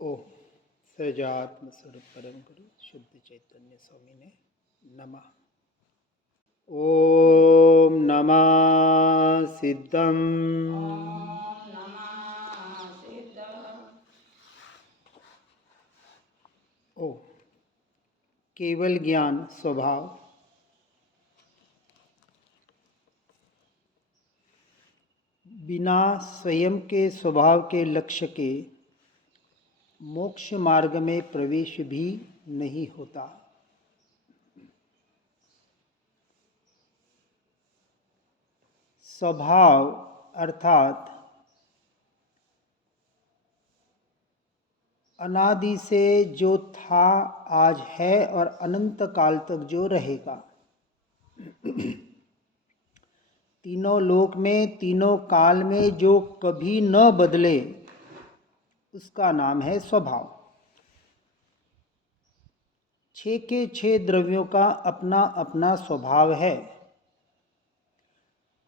ओ सृजात्म स्वरूप परम गुरु शुद्ध चैतन्य स्वामी ने नमः। ओम नमः सिद्धम। ओ केवल ज्ञान स्वभाव। बिना स्वयं के स्वभाव के लक्ष्य के मोक्ष मार्ग में प्रवेश भी नहीं होता। स्वभाव अर्थात अनादि से जो था, आज है और अनंत काल तक जो रहेगा। तीनों लोक में तीनों काल में जो कभी न बदले उसका नाम है स्वभाव। 6 के 6 द्रव्यों का अपना अपना स्वभाव है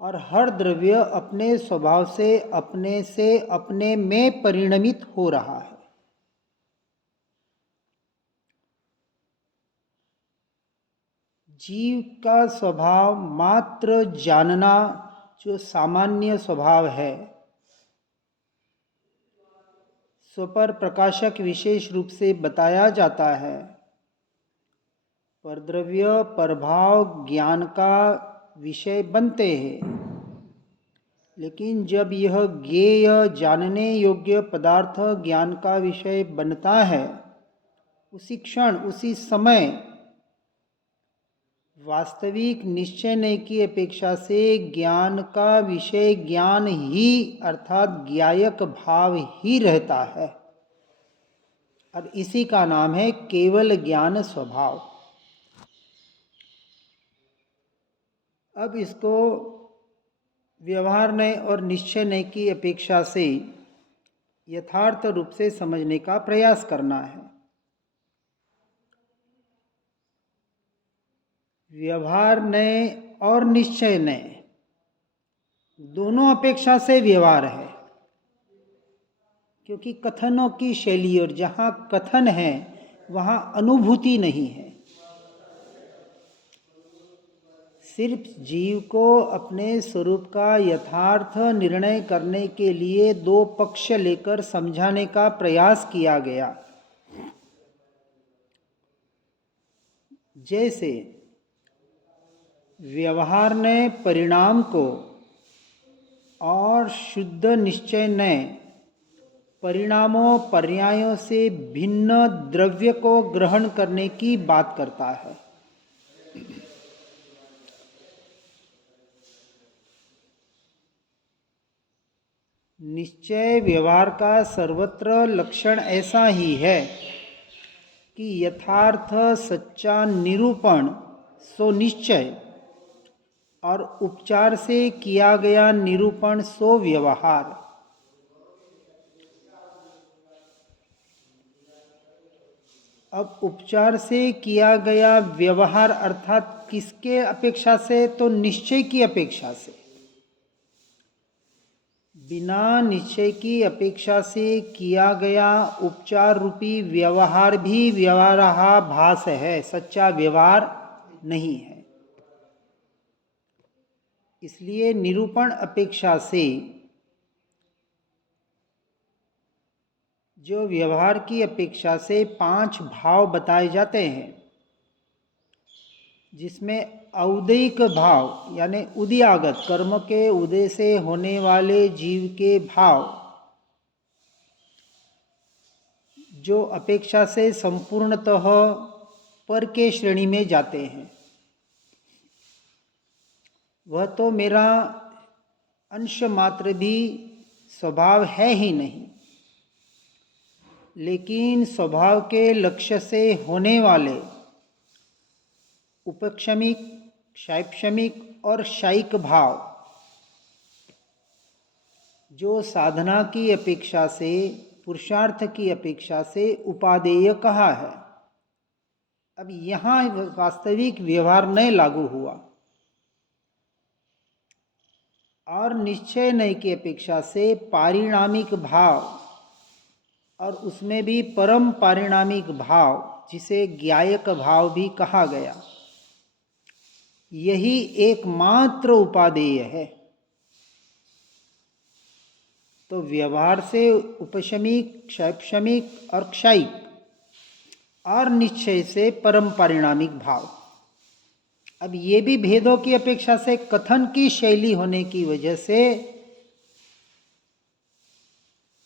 और हर द्रव्य अपने स्वभाव से अपने में परिणमित हो रहा है। जीव का स्वभाव मात्र जानना जो सामान्य स्वभाव है, स्व पर प्रकाशक विशेष रूप से बताया जाता है। परद्रव्य प्रभाव ज्ञान का विषय बनते हैं, लेकिन जब यह ज्ञेय जानने योग्य पदार्थ ज्ञान का विषय बनता है, उसी क्षण उसी समय वास्तविक निश्चय की अपेक्षा से ज्ञान का विषय ज्ञान ही अर्थात ज्ञायक भाव ही रहता है। अब इसी का नाम है केवल ज्ञान स्वभाव। अब इसको व्यवहार नय और निश्चय नय की अपेक्षा से यथार्थ रूप से समझने का प्रयास करना है। व्यवहार नय और निश्चय नय दोनों अपेक्षा से व्यवहार है, क्योंकि कथनों की शैली और जहाँ कथन है वहाँ अनुभूति नहीं है। सिर्फ जीव को अपने स्वरूप का यथार्थ निर्णय करने के लिए 2 पक्ष लेकर समझाने का प्रयास किया गया। जैसे व्यवहार ने परिणाम को और शुद्ध निश्चय ने परिणामों पर्यायों से भिन्न द्रव्य को ग्रहण करने की बात करता है। निश्चय व्यवहार का सर्वत्र लक्षण ऐसा ही है कि यथार्थ सच्चा निरूपण सो निश्चय और उपचार से किया गया निरूपण सो व्यवहार। अब उपचार से किया गया व्यवहार अर्थात किसके अपेक्षा से? तो निश्चय की अपेक्षा से। बिना निश्चय की अपेक्षा से किया गया उपचार रूपी व्यवहार भी व्यवहाराभास है, सच्चा व्यवहार नहीं है। इसलिए निरूपण अपेक्षा से जो व्यवहार की अपेक्षा से 5 भाव बताए जाते हैं, जिसमें औदैक भाव यानी उदयागत कर्म के उदय से होने वाले जीव के भाव जो अपेक्षा से संपूर्णतः पर के श्रेणी में जाते हैं, वह तो मेरा अंश मात्र भी स्वभाव है ही नहीं, लेकिन स्वभाव के लक्ष्य से होने वाले उपक्षमिक, शैक्षमिक और शायिक भाव जो साधना की अपेक्षा से, पुरुषार्थ की अपेक्षा से उपादेय कहा है। अब यहाँ वास्तविक व्यवहार नहीं लागू हुआ और निश्चय नय की अपेक्षा से पारिणामिक भाव और उसमें भी परम पारिणामिक भाव, जिसे ज्ञायक भाव भी कहा गया, यही एकमात्र उपादेय है। तो व्यवहार से उपशमिक, शैक्षमिक और क्षयिक, और निश्चय से परम पारिणामिक भाव। अब ये भी भेदों की अपेक्षा से कथन की शैली होने की वजह से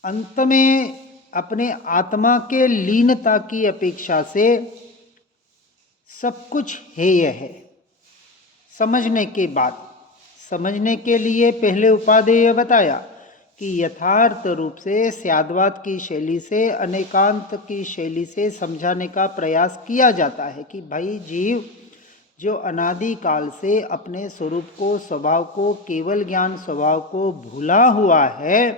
अंत में अपने आत्मा के लीनता की अपेक्षा से सब कुछ हेय है। समझने के बाद, समझने के लिए पहले उपादेय बताया कि यथार्थ रूप से स्याद्वाद की शैली से, अनेकांत की शैली से समझाने का प्रयास किया जाता है कि भाई जीव जो अनादि काल से अपने स्वरूप को, स्वभाव को, केवल ज्ञान स्वभाव को भूला हुआ है,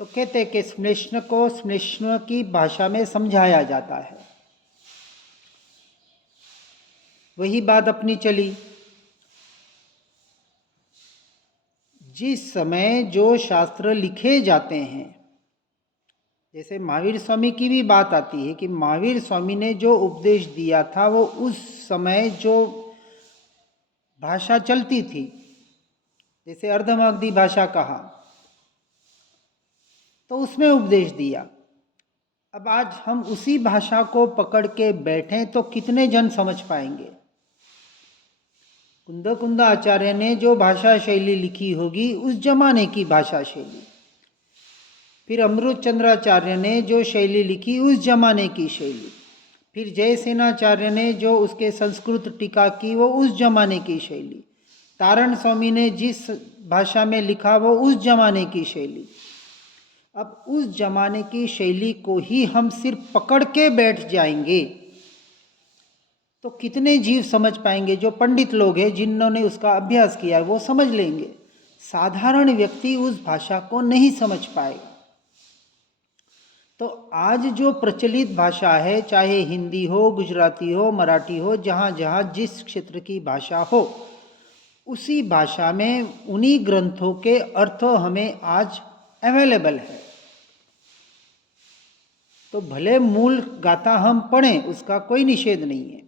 तो कहते कि श्लेष्म को श्लेष्म की भाषा में समझाया जाता है। वही बात अपनी चली। जिस समय जो शास्त्र लिखे जाते हैं, जैसे महावीर स्वामी की भी बात आती है कि महावीर स्वामी ने जो उपदेश दिया था वो उस समय जो भाषा चलती थी, जैसे अर्धमागधी भाषा कहा, तो उसमें उपदेश दिया। अब आज हम उसी भाषा को पकड़ के बैठें तो कितने जन समझ पाएंगे? कुंद आचार्य ने जो भाषा शैली लिखी होगी उस जमाने की भाषा शैली, फिर अमृत चंद्राचार्य ने जो शैली लिखी उस जमाने की शैली, फिर जयसेनाचार्य ने जो उसके संस्कृत टीका की वो उस जमाने की शैली, तारण स्वामी ने जिस भाषा में लिखा वो उस जमाने की शैली। अब उस जमाने की शैली को ही हम सिर्फ पकड़ के बैठ जाएंगे तो कितने जीव समझ पाएंगे? जो पंडित लोग हैं, जिन्होंने उसका अभ्यास किया है, वो समझ लेंगे। साधारण व्यक्ति उस भाषा को नहीं समझ पाएगा। तो आज जो प्रचलित भाषा है, चाहे हिंदी हो, गुजराती हो, मराठी हो, जहाँ जहाँ जिस क्षेत्र की भाषा हो, उसी भाषा में उन्हीं ग्रंथों के अर्थ हमें आज अवेलेबल है। तो भले मूल गाथा हम पढ़ें, उसका कोई निषेध नहीं है,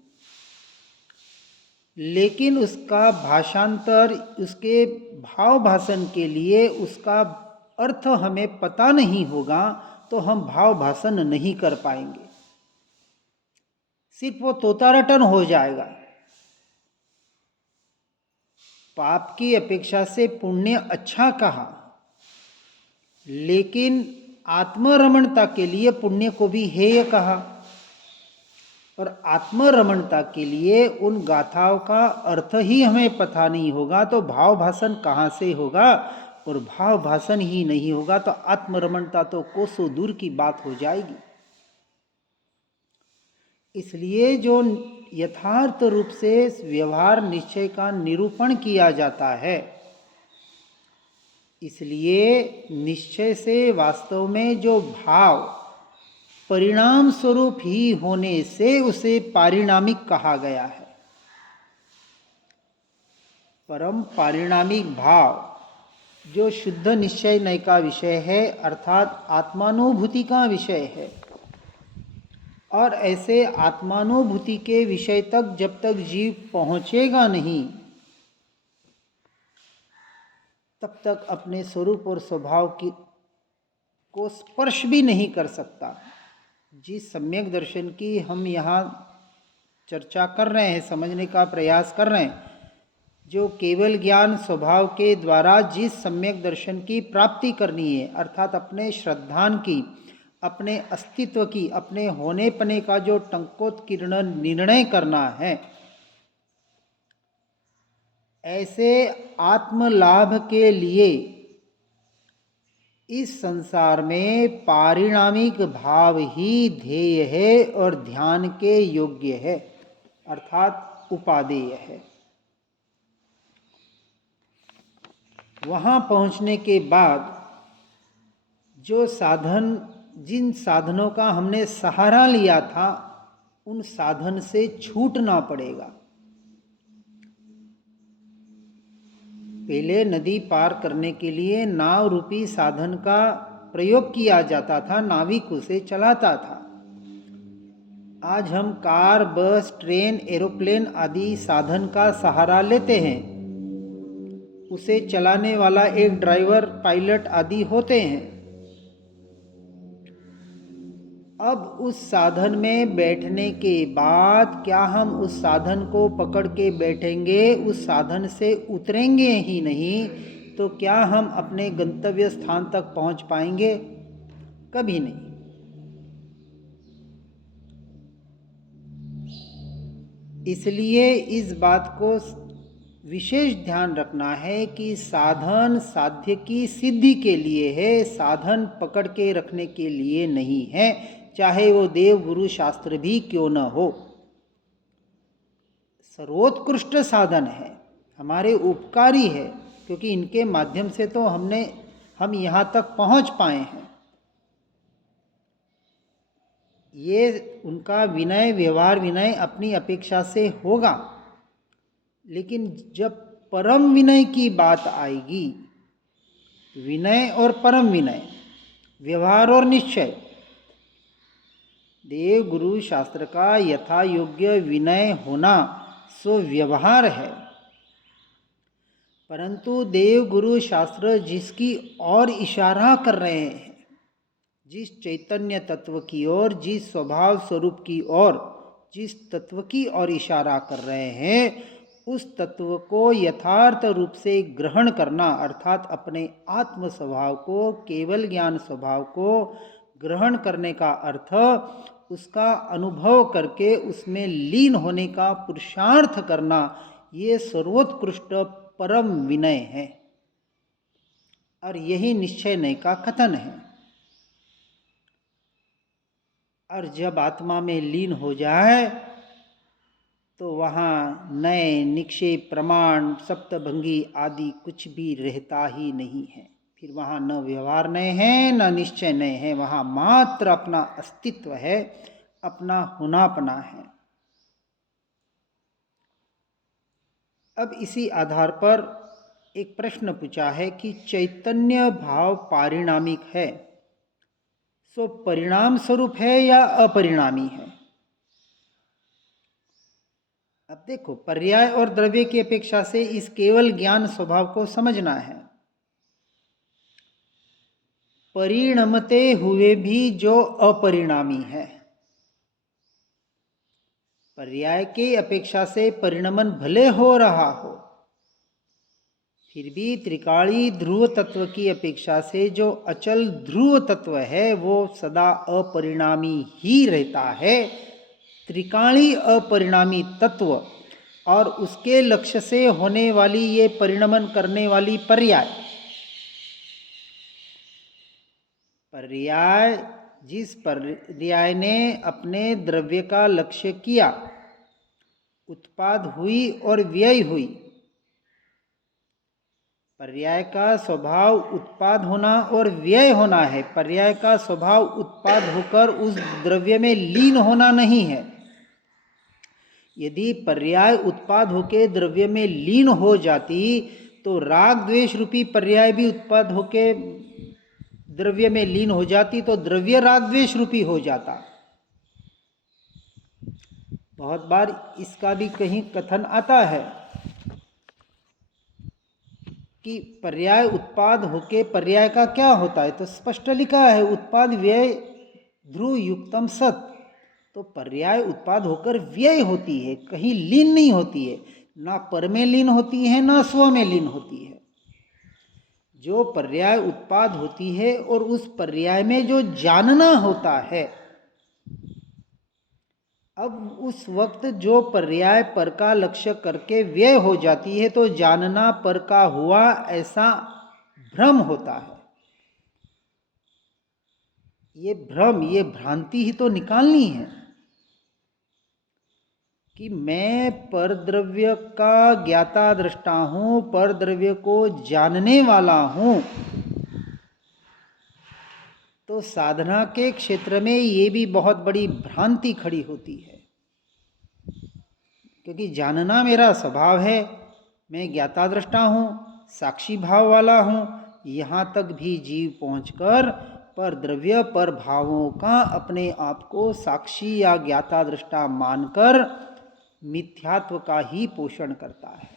लेकिन उसका भाषांतर, उसके भाव भाषण के लिए उसका अर्थ हमें पता नहीं होगा तो हम भाव भाषण नहीं कर पाएंगे, सिर्फ वो तोता रटन हो जाएगा। पाप की अपेक्षा से पुण्य अच्छा कहा, लेकिन आत्मरमणता के लिए पुण्य को भी हेय कहा, और आत्मरमणता के लिए उन गाथाओं का अर्थ ही हमें पता नहीं होगा तो भाव भाषण कहाँ से होगा? और भाव भाषण ही नहीं होगा तो आत्मरमणता तो कोसों दूर की बात हो जाएगी। इसलिए जो यथार्थ रूप से व्यवहार निश्चय का निरूपण किया जाता है, इसलिए निश्चय से वास्तव में जो भाव परिणाम स्वरूप ही होने से उसे पारिणामिक कहा गया है। परम पारिणामिक भाव जो शुद्ध निश्चय नय का विषय है, अर्थात आत्मानुभूति का विषय है, और ऐसे आत्मानुभूति के विषय तक जब तक जीव पहुँचेगा नहीं, तब तक अपने स्वरूप और स्वभाव की को स्पर्श भी नहीं कर सकता। जिस सम्यक दर्शन की हम यहाँ चर्चा कर रहे हैं, समझने का प्रयास कर रहे हैं, जो केवल ज्ञान स्वभाव के द्वारा जिस सम्यक दर्शन की प्राप्ति करनी है, अर्थात अपने श्रद्धान की, अपने अस्तित्व की, अपने होने पने का जो टंकोत्कीर्ण निर्णय करना है, ऐसे आत्मलाभ के लिए इस संसार में पारिणामिक भाव ही ध्येय है और ध्यान के योग्य है, अर्थात उपादेय है। वहाँ पहुँचने के बाद जो साधन, जिन साधनों का हमने सहारा लिया था, उन साधन से छूटना पड़ेगा। पहले नदी पार करने के लिए नाव रूपी साधन का प्रयोग किया जाता था, नाविक उसे चलाता था। आज हम कार, बस, ट्रेन, एरोप्लेन आदि साधन का सहारा लेते हैं। उसे चलाने वाला एक ड्राइवर, पायलट आदि होते हैं। अब उस साधन में बैठने के बाद क्या हम उस साधन को पकड़ के बैठेंगे, उस साधन से उतरेंगे ही नहीं, तो क्या हम अपने गंतव्य स्थान तक पहुंच पाएंगे? कभी नहीं। इसलिए इस बात को विशेष ध्यान रखना है कि साधन साध्य की सिद्धि के लिए है, साधन पकड़ के रखने के लिए नहीं है, चाहे वो देव गुरु शास्त्र भी क्यों न हो। सर्वोत्कृष्ट साधन है, हमारे उपकारी है, क्योंकि इनके माध्यम से तो हम यहाँ तक पहुँच पाए हैं। ये उनका विनय, व्यवहार विनय अपनी अपेक्षा से होगा, लेकिन जब परम विनय की बात आएगी, विनय और परम विनय, व्यवहार और निश्चय, देव गुरु शास्त्र का यथा योग्य विनय होना सो व्यवहार है। परंतु देव गुरु शास्त्र जिसकी ओर इशारा कर रहे हैं, जिस चैतन्य तत्व की ओर, जिस स्वभाव स्वरूप की ओर, जिस तत्व की ओर इशारा कर रहे हैं, उस तत्व को यथार्थ रूप से ग्रहण करना, अर्थात अपने आत्म स्वभाव को, केवल ज्ञान स्वभाव को ग्रहण करने का अर्थ उसका अनुभव करके उसमें लीन होने का पुरुषार्थ करना, ये सर्वोत्कृष्ट परम विनय है। और यही निश्चय नय का कथन है। और जब आत्मा में लीन हो जाए तो वहाँ नए, निक्षेप, प्रमाण, सप्तभंगी आदि कुछ भी रहता ही नहीं है। फिर वहाँ न व्यवहार नय है, न निश्चय नय है, वहाँ मात्र अपना अस्तित्व है, अपना होनापना है। अब इसी आधार पर एक प्रश्न पूछा है कि चैतन्य भाव पारिणामिक है, सो परिणाम स्वरूप है या अपरिणामी है? अब देखो, पर्याय और द्रव्य की अपेक्षा से इस केवल ज्ञान स्वभाव को समझना है। परिणमते हुए भी जो अपरिणामी है, पर्याय के अपेक्षा से परिणमन भले हो रहा हो, फिर भी त्रिकाली ध्रुव तत्व की अपेक्षा से जो अचल ध्रुव तत्व है वो सदा अपरिणामी ही रहता है। त्रिकाली अपरिणामी तत्व और उसके लक्ष्य से होने वाली ये परिणमन करने वाली पर्याय, जिस पर्याय ने अपने द्रव्य का लक्ष्य किया, उत्पाद हुई और व्यय हुई। पर्याय का स्वभाव उत्पाद होना और व्यय होना है। पर्याय का स्वभाव उत्पाद होकर उस द्रव्य में लीन होना नहीं है। यदि पर्याय उत्पाद होकर द्रव्य में लीन हो जाती तो राग द्वेष रूपी पर्याय भी उत्पाद होकर द्रव्य में लीन हो जाती, तो द्रव्य राग द्वेष रूपी हो जाता। बहुत बार इसका भी कहीं कथन आता है कि पर्याय उत्पाद होके पर्याय का क्या होता है, तो स्पष्ट लिखा है उत्पाद व्यय ध्रुव युक्तम सत। तो पर्याय उत्पाद होकर व्यय होती है, कहीं लीन नहीं होती है, ना पर में लीन होती है ना स्व में लीन होती है। जो पर्याय उत्पाद होती है और उस पर्याय में जो जानना होता है, अब उस वक्त जो पर्याय पर का लक्ष्य करके व्यय हो जाती है, तो जानना पर का हुआ ऐसा भ्रम होता है। ये भ्रम, ये भ्रांति ही तो निकालनी है कि मैं परद्रव्य का ज्ञाता दृष्टा हूँ, परद्रव्य को जानने वाला हूँ। तो साधना के क्षेत्र में ये भी बहुत बड़ी भ्रांति खड़ी होती है, क्योंकि जानना मेरा स्वभाव है, मैं ज्ञाता दृष्टा हूँ, साक्षी भाव वाला हूँ। यहाँ तक भी जीव पहुँचकर पर द्रव्य पर भावों का अपने आप को साक्षी या ज्ञाता दृष्टा मानकर मिथ्यात्व का ही पोषण करता है।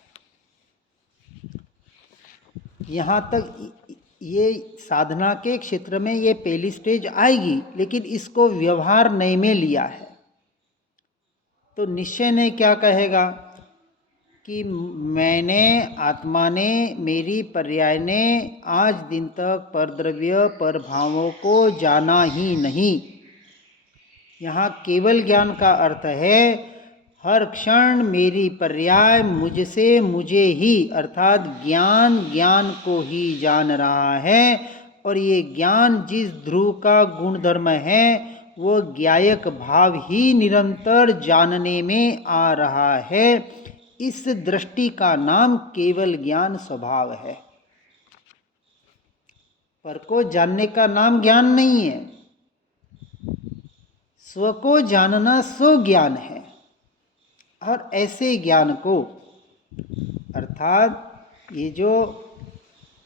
यहाँ तक ये साधना के क्षेत्र में ये पहली स्टेज आएगी, लेकिन इसको व्यवहार नए में लिया है। तो निश्चय ने क्या कहेगा कि मैंने, आत्मा ने, मेरी पर्याय ने आज दिन तक परद्रव्य पर भावों को जाना ही नहीं। यहाँ केवल ज्ञान का अर्थ है हर क्षण मेरी पर्याय मुझसे मुझे ही, अर्थात ज्ञान ज्ञान को ही जान रहा है। और ये ज्ञान जिस ध्रुव का गुणधर्म है वो ज्ञायक भाव ही निरंतर जानने में आ रहा है। इस दृष्टि का नाम केवल ज्ञान स्वभाव है। पर को जानने का नाम ज्ञान नहीं है। स्व को जानना स्व ज्ञान है। और ऐसे ज्ञान को, अर्थात ये जो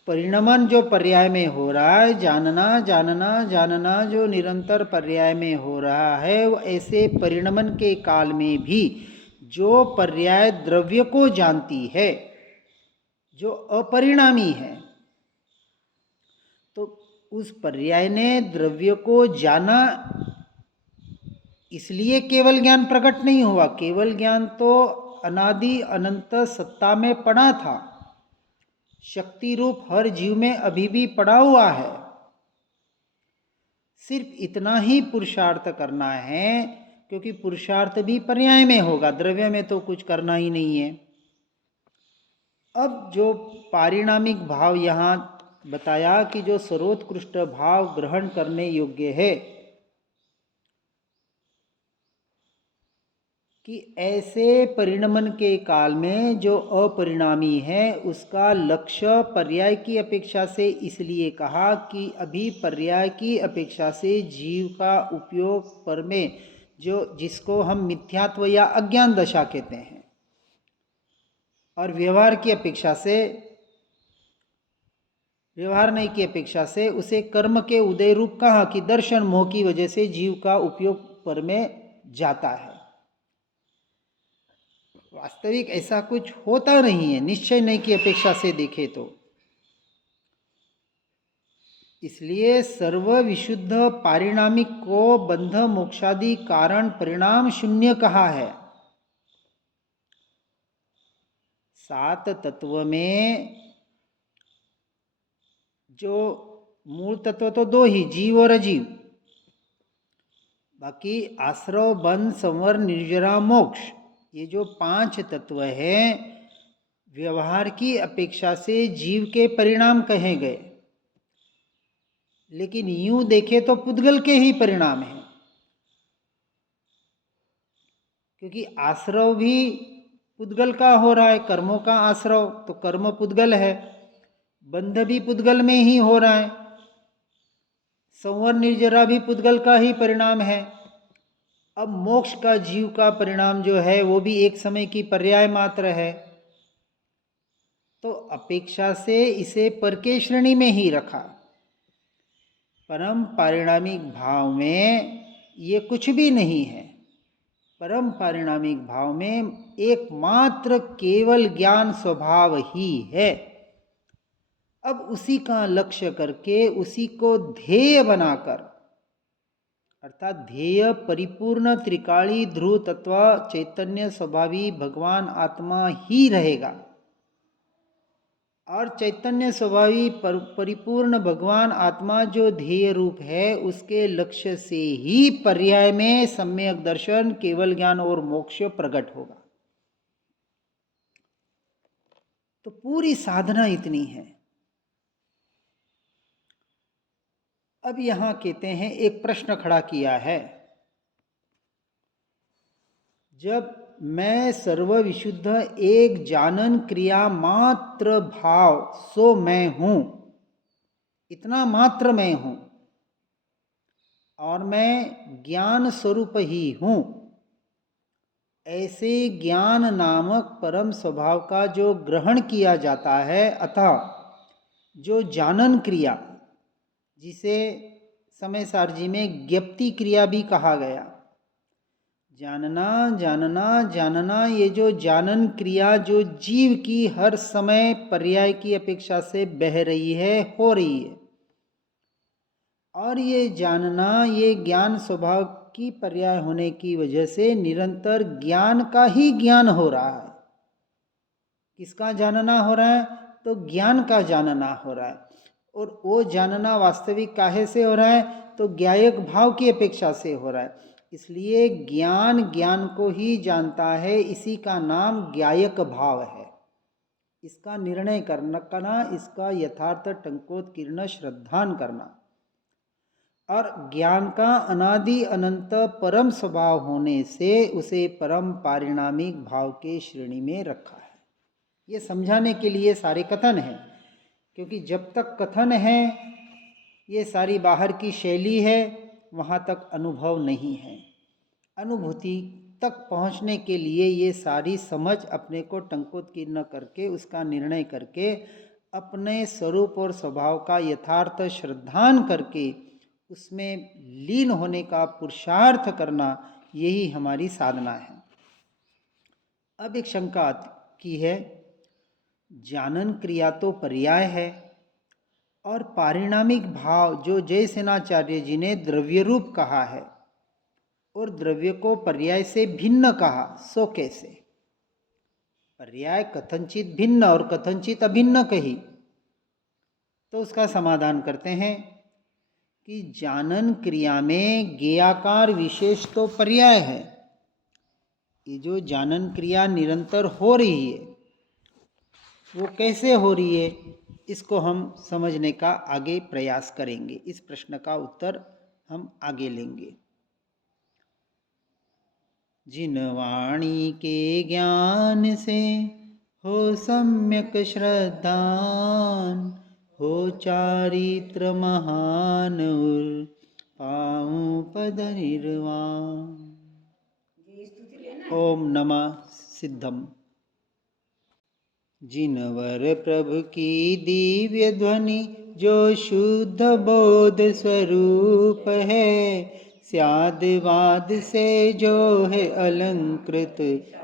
परिणमन जो पर्याय में हो रहा है, जानना जानना जानना जो निरंतर पर्याय में हो रहा है, वो ऐसे परिणमन के काल में भी जो पर्याय द्रव्य को जानती है, जो अपरिणामी है, तो उस पर्याय ने द्रव्य को जाना, इसलिए केवल ज्ञान प्रकट नहीं हुआ। केवल ज्ञान तो अनादि अनंत सत्ता में पड़ा था, शक्ति रूप हर जीव में अभी भी पड़ा हुआ है। सिर्फ इतना ही पुरुषार्थ करना है, क्योंकि पुरुषार्थ भी पर्याय में होगा, द्रव्य में तो कुछ करना ही नहीं है। अब जो पारिणामिक भाव यहाँ बताया कि जो सर्वोत्कृष्ट भाव ग्रहण करने योग्य है, कि ऐसे परिणमन के काल में जो अपरिणामी है उसका लक्ष्य पर्याय की अपेक्षा से इसलिए कहा कि अभी पर्याय की अपेक्षा से जीव का उपयोग पर में जो जिसको हम मिथ्यात्व या अज्ञान दशा कहते हैं, और व्यवहार की अपेक्षा से, व्यवहार नहीं की अपेक्षा से उसे कर्म के उदय रूप कहा कि दर्शन मोह की वजह से जीव का उपयोग पर में जाता है। वास्तविक ऐसा कुछ होता नहीं है, निश्चय नहीं की अपेक्षा से देखे तो। इसलिए सर्व विशुद्ध पारिणामिक को बंध मोक्षादि कारण परिणाम शून्य कहा है। सात तत्व में जो मूल तत्व तो दो ही, जीव और अजीव। बाकी आश्रव, बंध, संवर, निर्जरा, मोक्ष, ये जो पांच तत्व हैं व्यवहार की अपेक्षा से जीव के परिणाम कहे गए, लेकिन यूं देखे तो पुद्गल के ही परिणाम हैं, क्योंकि आश्रव भी पुद्गल का हो रहा है, कर्मों का आश्रव, तो कर्म पुद्गल है। बंध भी पुद्गल में ही हो रहा है, संवर निर्जरा भी पुद्गल का ही परिणाम है। अब मोक्ष का जीव का परिणाम जो है वो भी एक समय की पर्याय मात्र है, तो अपेक्षा से इसे पर के श्रेणी में ही रखा। परम पारिणामिक भाव में ये कुछ भी नहीं है। परम पारिणामिक भाव में एकमात्र केवल ज्ञान स्वभाव ही है। अब उसी का लक्ष्य करके उसी को ध्येय बनाकर, अर्थात ध्येय परिपूर्ण त्रिकाली ध्रुव तत्व चैतन्य स्वभावी भगवान आत्मा ही रहेगा, और चैतन्य स्वभावी परिपूर्ण भगवान आत्मा जो ध्येय रूप है उसके लक्ष्य से ही पर्याय में सम्यक दर्शन, केवल ज्ञान और मोक्ष प्रकट होगा। तो पूरी साधना इतनी है। अब यहां कहते हैं, एक प्रश्न खड़ा किया है, जब मैं सर्वविशुद्ध एक जानन क्रिया मात्र भाव सो मैं हूं, इतना मात्र मैं हूं, और मैं ज्ञान स्वरूप ही हूं, ऐसे ज्ञान नामक परम स्वभाव का जो ग्रहण किया जाता है, अतः जो जानन क्रिया जिसे समय सारजी में ज्ञप्ति क्रिया भी कहा गया। जानना जानना जानना, ये जो जानन क्रिया जो जीव की हर समय पर्याय की अपेक्षा से बह रही है, हो रही है, और ये जानना, ये ज्ञान स्वभाव की पर्याय होने की वजह से निरंतर ज्ञान का ही ज्ञान हो रहा है। किसका जानना हो रहा है? तो ज्ञान का जानना हो रहा है। और वो जानना वास्तविक काहे से हो रहा है? तो ज्ञायक भाव की अपेक्षा से हो रहा है। इसलिए ज्ञान ज्ञान को ही जानता है, इसी का नाम ज्ञायक भाव है। इसका निर्णय करना, इसका यथार्थ टंकोत्कीर्ण श्रद्धान करना, और ज्ञान का अनादि अनंत परम स्वभाव होने से उसे परम पारिणामिक भाव के श्रेणी में रखा है। ये समझाने के लिए सारे कथन हैं, क्योंकि जब तक कथन है, ये सारी बाहर की शैली है, वहाँ तक अनुभव नहीं है। अनुभूति तक पहुँचने के लिए ये सारी समझ अपने को टंकोत्कीर्ण करके, उसका निर्णय करके, अपने स्वरूप और स्वभाव का यथार्थ श्रद्धान करके उसमें लीन होने का पुरुषार्थ करना, यही हमारी साधना है। अब एक शंका की है, जानन क्रिया तो पर्याय है, और पारिणामिक भाव जो जयसेनाचार्य जी ने द्रव्य रूप कहा है और द्रव्य को पर्याय से भिन्न कहा, सो कैसे? पर्याय कथनचित भिन्न और कथनचित अभिन्न कही। तो उसका समाधान करते हैं कि जानन क्रिया में ज्ञेयाकार विशेष तो पर्याय है। ये जो जानन क्रिया निरंतर हो रही है, वो कैसे हो रही है, इसको हम समझने का आगे प्रयास करेंगे। इस प्रश्न का उत्तर हम आगे लेंगे। जिन वाणी के ज्ञान से हो सम्यक श्रद्धान, हो चारित्र महान उर पाऊं पद निर्वाण। ओम नमः सिद्धम। जिनवर प्रभु की दिव्य ध्वनि जो शुद्ध बोध स्वरूप है, स्यादवाद से जो है अलंकृत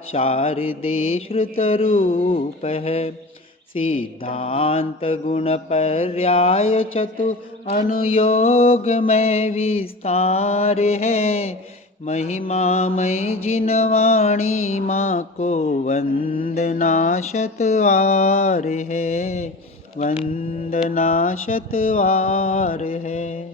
शारदे श्रुत रूप है। सिद्धांत गुण पर्याय चतु अनुयोग में विस्तार है। महिमामय जिन वाणी माँ को वंदना शतवार है, वंदना शतवार है।